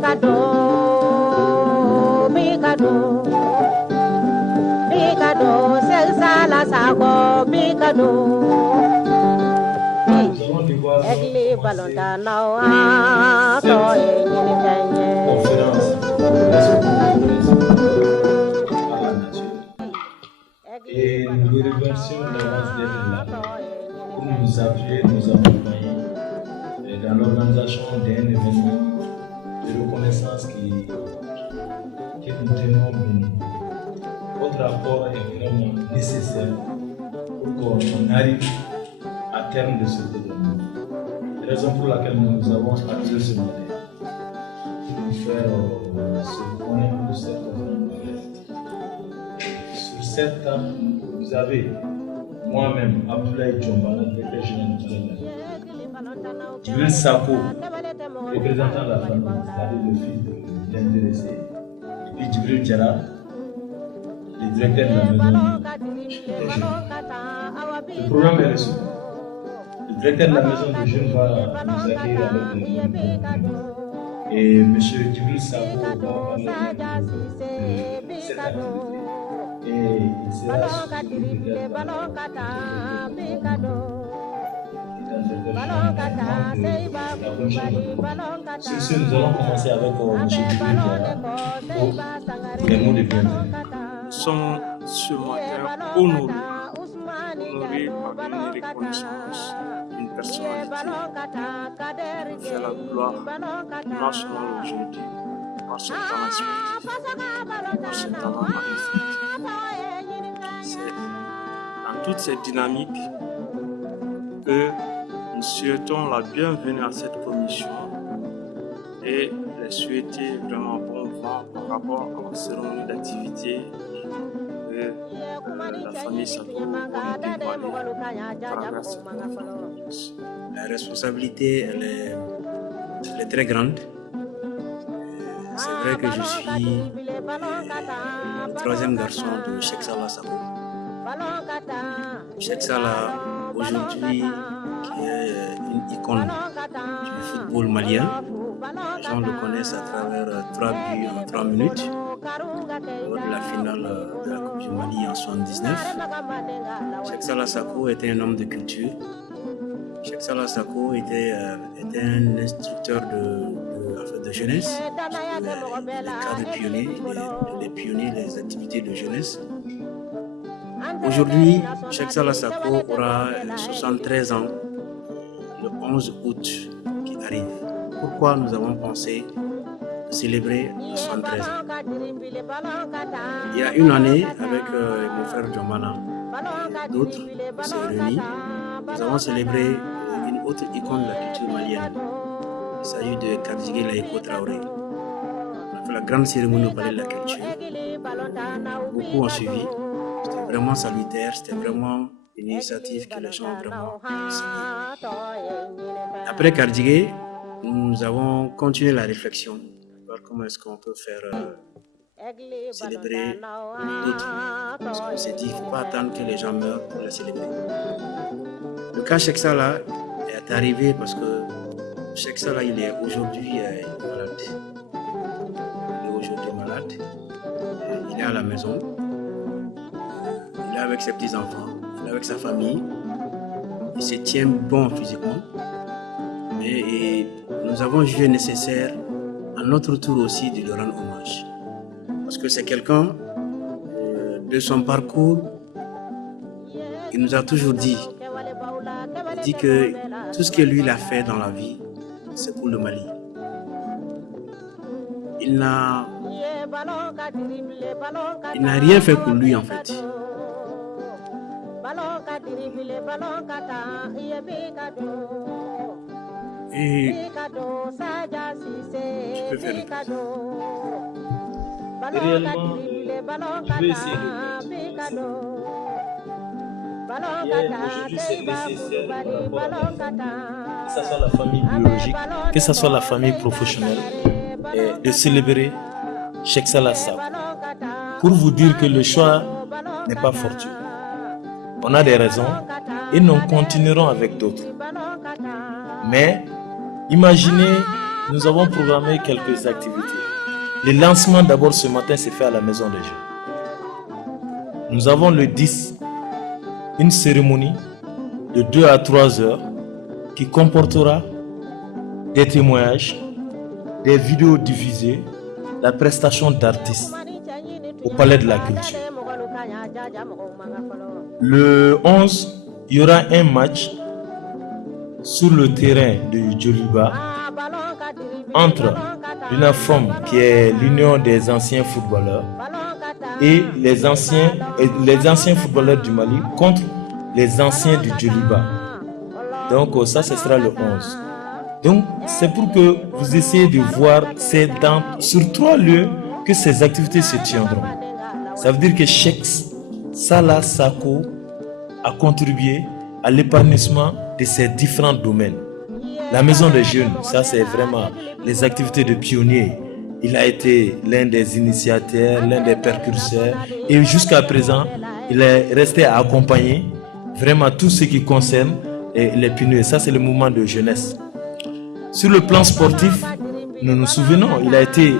Mikado, Mikado, Mikado, Selsala Sago, Mikado. Egli Balontana, Toy, conférence et nous vous remercions d'avance d'être là pour nous appuyer, nous accompagner dans l'organisation d'un événement de reconnaissance que nous tenons pour nous. Votre apport est vraiment nécessaire pour qu'on arrive à terme de ce événement. Raison pour laquelle nous avons appelé ce matin pour faire ce point de cette conférence. Sur cette table, vous avez moi-même, Abdoulaye Djombana, directeur général de Djibril Sako, représentant la famille, c'est-à-dire le fils de l'intéressé, et puis Djibril Diarra, le directeur de la maison. Le programme est reçu. Le directeur de la maison de jeunes va nous accueillir avec des cadeaux. Et M. Djibril Sako va parler de cette activité. Et il sera sur ce, nous allons commencer avec M. Djibril Diarra pour les mots de bienvenue. Nous sommes ce matin honorés par une reconnaissance d'une personnalité qui fait la gloire non seulement aujourd'hui par son talent sportif, par son talent magnifique. C'est dans toute cette dynamique que nous souhaitons la bienvenue à cette commission et les souhaiter vraiment bon vent par rapport à la cérémonie d'activité que la famille Sako va dévoiler à travers cette conférence. La responsabilité, elle est très grande. C'est vrai que je suis le troisième garçon de Cheikh Salah Sako. Cheikh Salah, aujourd'hui, qui est une icône du football malien. Les gens le connaissent à travers 3 buts en 3 minutes lors de la finale de la Coupe du Mali en 1979. Cheikh Salah Sako était un homme de culture. Cheikh Salah Sako était un instructeur de jeunesse, les cadres pionniers, les pionniers des activités de jeunesse. Aujourd'hui, Cheikh Salah Sako aura 73 ans le 11 août qui arrive. Pourquoi nous avons pensé célébrer les 73 ans? Il y a une année, avec mon frère Djombana et d'autres, on s'est réunis. Nous avons célébré une autre icône de la culture malienne. Il s'agit de Kadjigué Laïko Traoré. On a fait la grande cérémonie au Palais de la Culture. Beaucoup ont suivi. C'était vraiment salutaire, c'était vraiment une initiative que les gens ont vraiment salué. Après Kadjigué, nous avons continué la réflexion. Voir comment est-ce qu'on peut faire célébrer d'autres. Parce qu'on s'est dit qu'il ne faut pas attendre que les gens meurent pour les célébrer. Le cas Cheikh Salah est arrivé parce que Cheikh Salah, il est aujourd'hui malade. Il est aujourd'hui malade. Il est à la maison. Il est avec ses petits-enfants. Il est avec sa famille. Il se tient bon physiquement. Et nous avons jugé nécessaire, à notre tour aussi, de lui rendre hommage. Parce que c'est quelqu'un, de son parcours, il nous a toujours dit, que tout ce que lui a fait dans la vie, c'est pour le Mali. Il n'a rien fait pour lui en fait. Et je peux faire le plus. Et réellement, je vais essayer de aujourd'hui, c'est nécessaire que ce soit la famille biologique, que ce soit la famille professionnelle, de célébrer Cheikh Salah Sako. Pour vous dire que le choix n'est pas fortuit. On a des raisons et nous continuerons avec d'autres. Mais imaginez nous avons programmé quelques activités. Le lancement d'abord ce matin s'est fait à la Maison des Jeunes. Nous avons le 10, une cérémonie de 2 à 3 heures qui comportera des témoignages, des vidéos diffusées, la prestation d'artistes au Palais de la Culture. Le 11, il y aura un match sur le terrain de Djoliba entre l'UNAFOM, qui est l'Union des anciens footballeurs, et les anciens footballeurs du Mali contre les anciens du Djoliba. Donc ça, ce sera le 11. Donc c'est pour que vous essayez de voir, c'est sur 3 lieux que ces activités se tiendront. Ça veut dire que Cheikh Salah Sako a contribué à l'épanouissement de ces différents domaines. La Maison des Jeunes, ça c'est vraiment les activités de pionniers. Il a été l'un des initiateurs, l'un des précurseurs, et jusqu'à présent, il est resté à accompagner vraiment tout ce qui concerne les pionniers. Ça c'est le mouvement de jeunesse. Sur le plan sportif, nous nous souvenons, il a été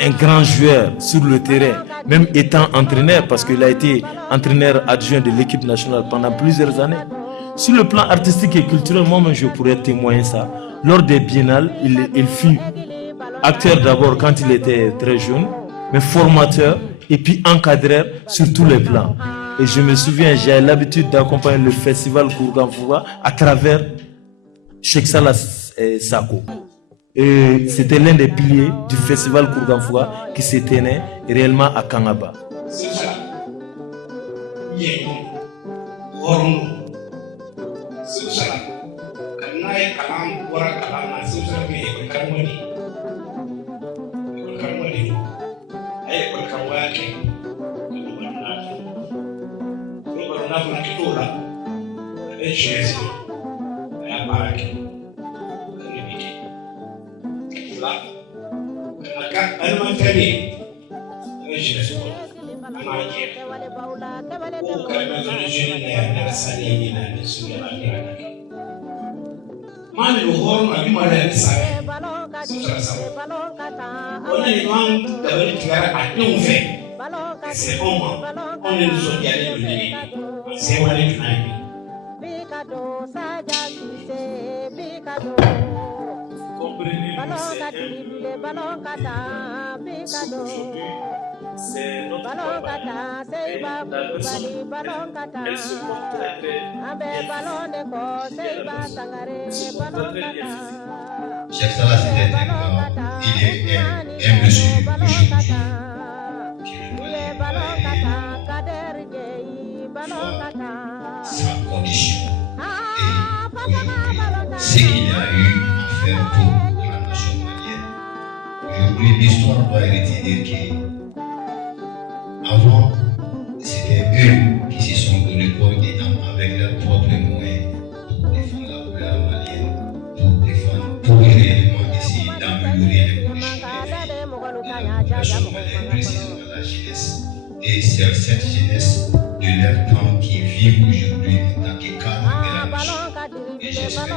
un grand joueur sur le terrain, même étant entraîneur, parce qu'il a été entraîneur adjoint de l'équipe nationale pendant plusieurs années. Sur le plan artistique et culturel, moi-même je pourrais témoigner ça. Lors des biennales, il fut acteur d'abord quand il était très jeune, mais formateur et puis encadreur sur tous les plans. Et je me souviens, j'ai l'habitude d'accompagner le festival Kourganfoura à travers Cheikh Salah Sako. Et c'était l'un des piliers du festival Kourganfoura qui se tenait réellement à Kangaba. C'est notre travail. Et la leçon, elle se porte très bien. Cheikh Salah, il est un monsieur aujourd'hui qui sa condition et ce qu'il a eu à faire pour la nation malienne. Aujourd'hui, l'histoire doit retenir qu'avant, c'était eux qui se sont donnés corps et âme avec leurs propres moyens pour défendre la couleur malienne, pour réellement essayer d'améliorer les conditions de vie de la population malienne, précisément la jeunesse. Et c'est cette jeunesse de leur temps qui vit aujourd'hui dans le cadre de la nation. Et j'espère que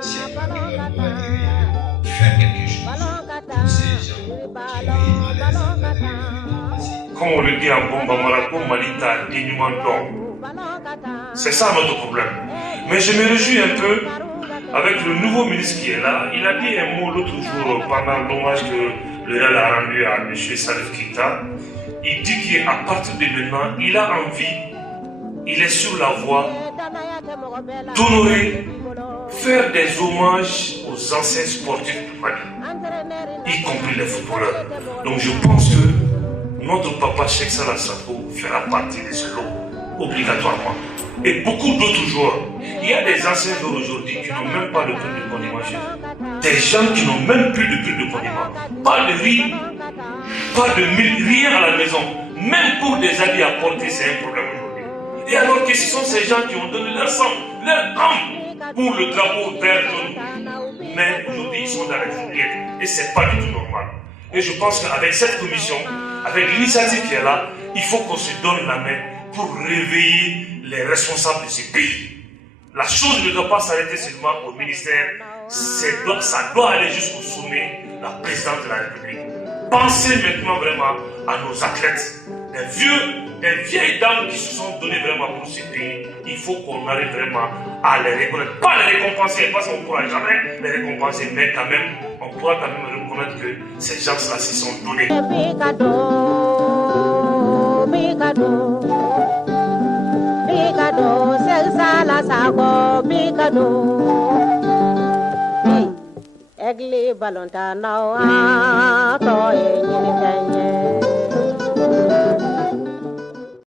si elle va faire quelque chose pour ces gens qui vivent à l'aise avec eux. Comme on le dit en bon Bamarako, Malita, dignement d'homme. C'est ça notre problème. Mais je me réjouis un peu avec le nouveau ministre qui est là. Il a dit un mot l'autre jour pendant l'hommage que le REL a rendu à M. Salif Keita. Il dit qu'à partir de maintenant, il a envie, il est sur la voie d'honorer, faire des hommages aux anciens sportifs du Mali, y compris les footballeurs. Donc je pense que notre papa Cheikh Salah Sako fera partie de ce lot, obligatoirement. Et beaucoup d'autres joueurs. Il y a des anciens joueurs aujourd'hui qui n'ont même pas de prix de condiment chez eux. Des gens qui n'ont même plus de prix de condiment. Pas de riz, pas de mille, rien à la maison. Même pour des habits à porter, c'est un problème aujourd'hui. Et alors que ce sont ces gens qui ont donné leur sang, leur âme pour le drapeau vert jaune. Mais aujourd'hui, ils sont dans les oubliettes. Et ce n'est pas du tout normal. Et je pense qu'avec cette commission, avec l'initiative qui est là, il faut qu'on se donne la main pour réveiller les responsables de ce pays. La chose ne doit pas s'arrêter seulement au ministère ça doit aller jusqu'au sommet de la présidence de la République. Pensez maintenant vraiment à nos athlètes, des vieilles dames qui se sont données vraiment pour ce pays. Il faut qu'on arrive vraiment à les reconnaître. Pas les récompenser, parce qu'on ne pourra jamais les récompenser, mais quand même, on pourra quand même reconnaître que ces gens-là se sont donnés. Egli balontana wa to e nyini kanye